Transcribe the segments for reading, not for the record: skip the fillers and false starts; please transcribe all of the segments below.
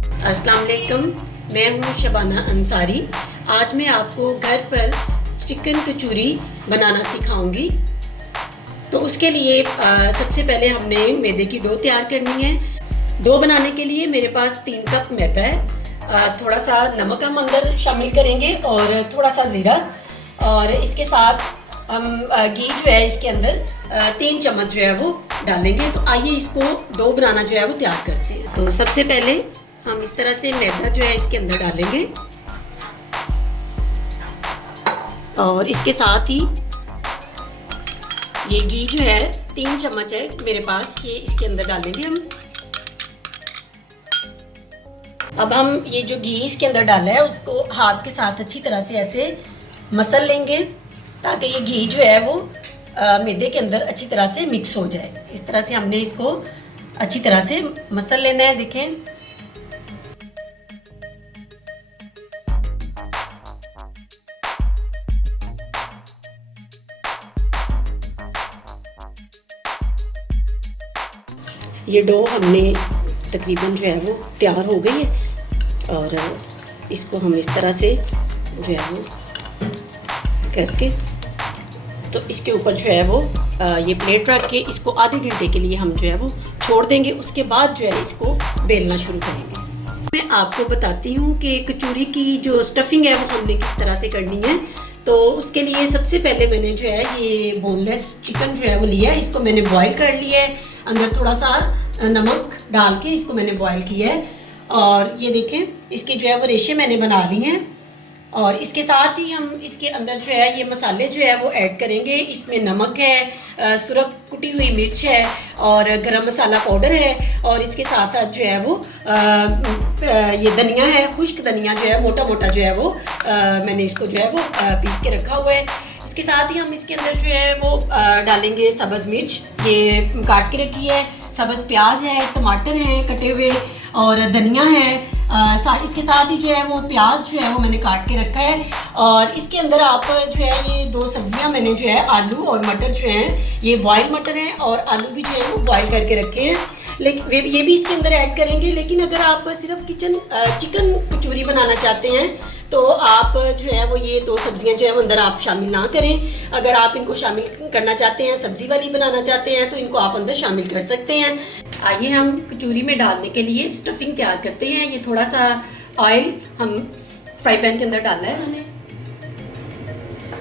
अस्सलाम वालेकुम, मैं हूँ शबाना अंसारी। आज मैं आपको घर पर चिकन कचूरी बनाना सिखाऊंगी। तो उसके लिए सबसे पहले हमने मैदे की डो तैयार करनी है। डो बनाने के लिए मेरे पास 3 कप मैदा है। थोड़ा सा नमक हम अंदर शामिल करेंगे और थोड़ा सा ज़ीरा, और इसके साथ हम घी जो है इसके अंदर 3 चम्मच जो है वो डालेंगे। तो आइए इसको डो बनाना जो है वो तैयार करते हैं। तो सबसे पहले हम इस तरह से मैदा जो है इसके अंदर डालेंगे और इसके साथ ही ये घी जो है 3 चम्मच है मेरे पास, ये इसके अंदर डालेंगे हम। अब हम ये जो घी इसके अंदर डाला है उसको हाथ के साथ अच्छी तरह से ऐसे मसल लेंगे ताकि ये घी जो है वो मैदे के अंदर अच्छी तरह से मिक्स हो जाए। इस तरह से हमने इसको अच्छी तरह से मसल लेना है। देखें, ये डो हमने तकरीबन जो है वो तैयार हो गई है और इसको हम इस तरह से जो है वो करके, तो इसके ऊपर जो है वो ये प्लेट रख के इसको आधे घंटे के लिए हम जो है वो छोड़ देंगे। उसके बाद जो है इसको बेलना शुरू करेंगे। मैं आपको बताती हूँ कि कचौरी की जो स्टफिंग है वो हमने किस तरह से करनी है। तो उसके लिए सबसे पहले मैंने जो है ये बोनलेस चिकन जो है वो लिया है। इसको मैंने बॉईल कर लिया है, अंदर थोड़ा सा नमक डाल के इसको मैंने बॉईल किया है। और ये देखें, इसके जो है वो रेशे मैंने बना लिए हैं। और इसके साथ ही हम इसके अंदर जो है ये मसाले जो है वो ऐड करेंगे। इसमें नमक है, सुरख कुटी हुई मिर्च है और गरम मसाला पाउडर है, और इसके साथ साथ जो है वो ये धनिया है, खुश्क धनिया जो है मोटा मोटा जो है वो मैंने इसको जो है वो पीस के रखा हुआ है। इसके साथ ही हम इसके अंदर जो है वो डालेंगे सब्ज़ मिर्च, ये काट के रखी है, सब्ज़ प्याज है, टमाटर हैं कटे हुए और धनिया है। इसके साथ ही जो है वो प्याज जो है वो मैंने काट के रखा है। और इसके अंदर आप जो है ये 2 सब्जियां मैंने जो है आलू और मटर जो हैं, ये बॉयल मटर हैं और आलू भी जो है वो बॉयल करके रखे हैं, लेकिन ये भी इसके अंदर ऐड करेंगे। लेकिन अगर आप सिर्फ चिकन कचौरी बनाना चाहते हैं तो आप जो है वो ये 2 सब्जियां जो है वो अंदर आप शामिल ना करें। अगर आप इनको शामिल करना चाहते हैं, सब्जी वाली बनाना चाहते हैं, तो इनको आप अंदर शामिल कर सकते हैं। आइए हम कचौरी में डालने के लिए स्टफिंग तैयार करते हैं। ये थोड़ा सा ऑयल हम फ्राई पैन के अंदर डालना है मैंने।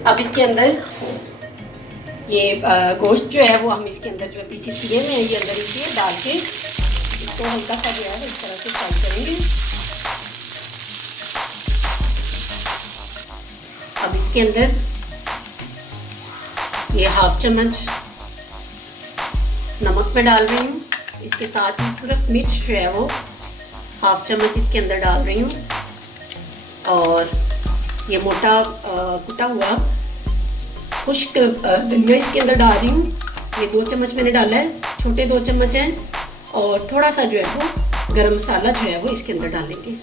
अब इसके अंदर ये गोश्त जो है वो हम इसके अंदर जो पीसीस किए हुए हैं ये अंदर इसलिए डाल के इसको हल्का सा जो है इस तरह से फ्राई करेंगे। अब इसके अंदर ये 1/2 चम्मच नमक मैं डाल रही हूँ। इसके साथ ही सुरख मिर्च जो है वो 1/2 चम्मच इसके अंदर डाल रही हूँ, और ये मोटा कुटा हुआ खुश्क धनिया इसके अंदर डाल रही हूँ। ये 2 चम्मच मैंने डाला है, छोटे 2 चम्मच हैं। और थोड़ा सा जो है वो गरम मसाला जो है वो इसके अंदर डालेंगे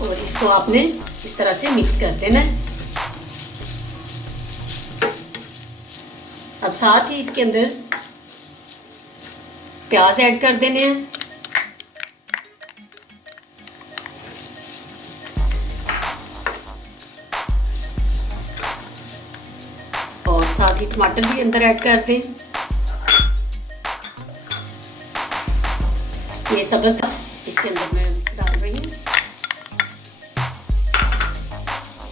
और इसको आपने इस तरह से मिक्स कर देना है। अब साथ ही इसके अंदर प्याज ऐड कर देने हैं, और साथ ही टमाटर भी अंदर ऐड कर दें। ये सब्ज़ इसके अंदर मैं डाल रही हूँ,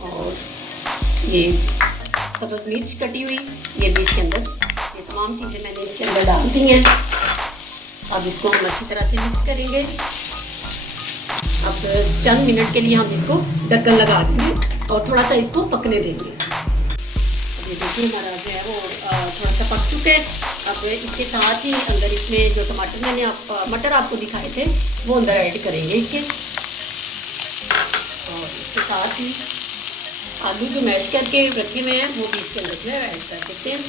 और ये सब्ज़ मिर्च कटी हुई ये भी इसके अंदर, ये तमाम चीज़ें मैंने इसके अंदर डाल दी हैं। अब इसको हम अच्छी तरह से मिक्स करेंगे। अब चंद मिनट के लिए हम इसको ढक्कन लगा देंगे और थोड़ा सा इसको पकने देंगे। अब ये देखिए हमारा जो है वो थोड़ा सा पक चुके हैं। अब इसके साथ ही अंदर इसमें जो टमाटर मैंने मटर आपको दिखाए थे वो अंदर ऐड करेंगे इसके, और इसके साथ ही आलू जो मैश करके रखे हुए हैं वो भी इसके अंदर जो है ऐड कर देते हैं,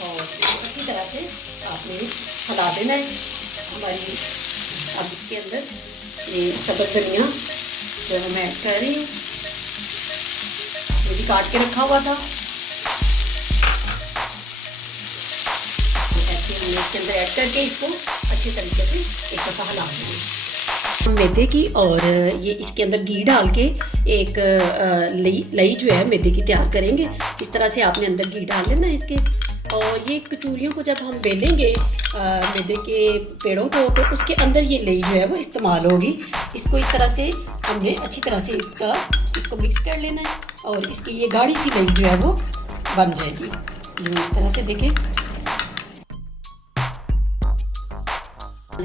और अच्छी तरह से आपने हिला देना है हमारी। अब इसके अंदर ये सब्ज़ धनिया जो है मैं ऐड कर रही हूँ, ये भी काट के रखा हुआ था। ऐसे हम हमने इसके अंदर ऐड करके इसको अच्छे तरीके से एक दफ़ा हिला देंगे मैदे की। और ये इसके अंदर घी डाल के एक लई जो है मैदे की तैयार करेंगे। इस तरह से आपने अंदर घी डाल लेना इसके। और ये कचौरियों को जब हम बेलेंगे मैदे के पेड़ों को, तो उसके अंदर ये लई जो है वो इस्तेमाल होगी। इसको इस तरह से हमने अच्छी तरह से इसको मिक्स कर लेना है और इसकी ये गाढ़ी सी लई जो है वो बन जाएगी। ये इस तरह से देखें।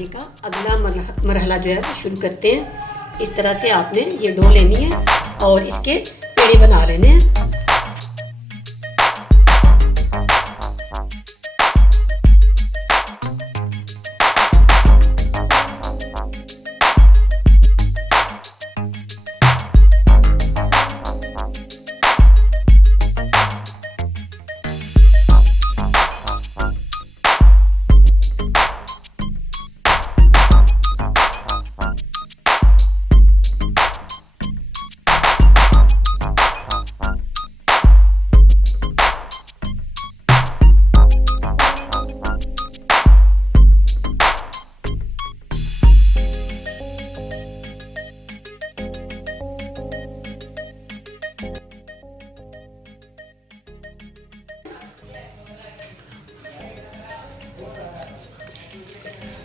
का अगला मरहला जो है वो शुरू करते हैं। इस तरह से आपने ये डो लेनी है और इसके पेड़े बना लेने हैं।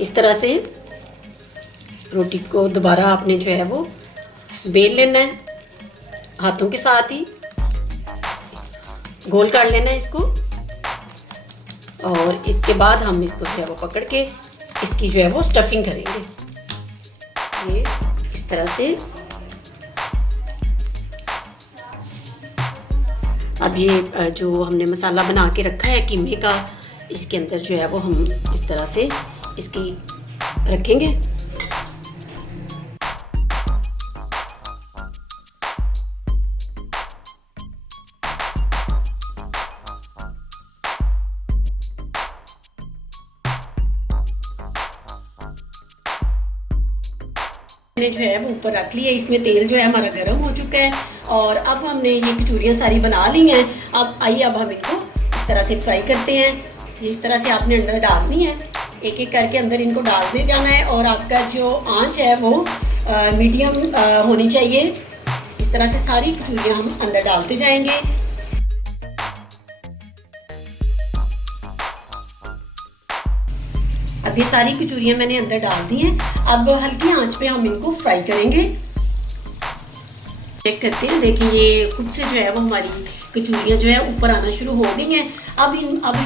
इस तरह से रोटी को दोबारा आपने जो है वो बेल लेना है, हाथों के साथ ही गोल कर लेना है इसको। और इसके बाद हम इसको जो है वो पकड़ के इसकी जो है वो स्टफिंग करेंगे। ये इस तरह से अब ये जो हमने मसाला बना के रखा है कीमे का, इसके अंदर जो है वो हम इस तरह से इसकी रखेंगे। मैंने जो है वो ऊपर रख लिया। इसमें तेल जो है हमारा गर्म हो चुका है और अब हमने ये कचौरियाँ सारी बना ली हैं। अब आइए अब हम इनको इस तरह से फ्राई करते हैं। ये इस तरह से आपने अंदर डालनी है, एक एक करके अंदर इनको डालते जाना है। और आपका जो आंच है वो मीडियम होनी चाहिए। इस तरह से सारी कचौरियाँ हम अंदर डालते जाएंगे। अब ये सारी कचौरियाँ मैंने अंदर डाल दी हैं। अब हल्की आंच पे हम इनको फ्राई करेंगे। चेक करते हैं, देखिए ये खुद से जो है वो हमारी कचौरियाँ जो है ऊपर आना शुरू हो गई हैं। अब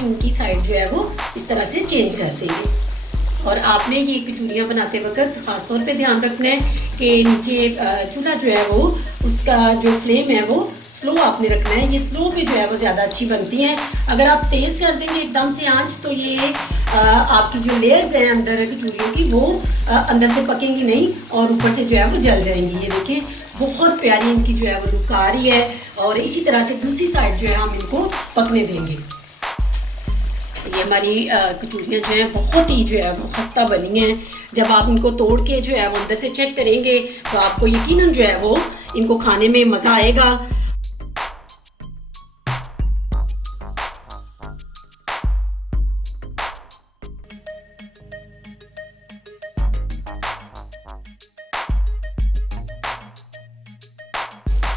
इनकी साइड जो है वो इस तरह से चेंज कर देंगे। और आपने ये कचौरियाँ बनाते वक्त ख़ास तौर पे ध्यान रखना है कि नीचे चूल्हा जो है वो उसका जो फ्लेम है वो स्लो आपने रखना है। ये स्लो पे जो है वो ज़्यादा अच्छी बनती हैं। अगर आप तेज़ कर देंगे एकदम से आंच, तो ये आपकी जो लेयर्स हैं अंदर कचौरियों की वो अंदर से पकेंगी नहीं और ऊपर से जो है वो जल जाएंगी। ये देखिए बहुत प्यारी इनकी जो है वो लुक आ रही है। और इसी तरह से दूसरी साइड जो है हम इनको पकने देंगे। ये हमारी कचौरियाँ जो हैं बहुत ही जो है वो खस्ता बनी हैं। जब आप इनको तोड़ के जो है वो अंदर से चेक करेंगे तो आपको यकीनन जो है वो इनको खाने में मज़ा आएगा।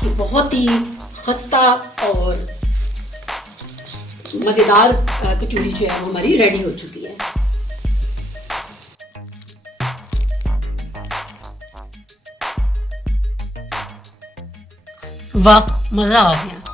ये बहुत ही खस्ता और मज़ेदार कचौरी जो है वो हमारी रेडी हो चुकी है। वाह, मज़ा आ गया।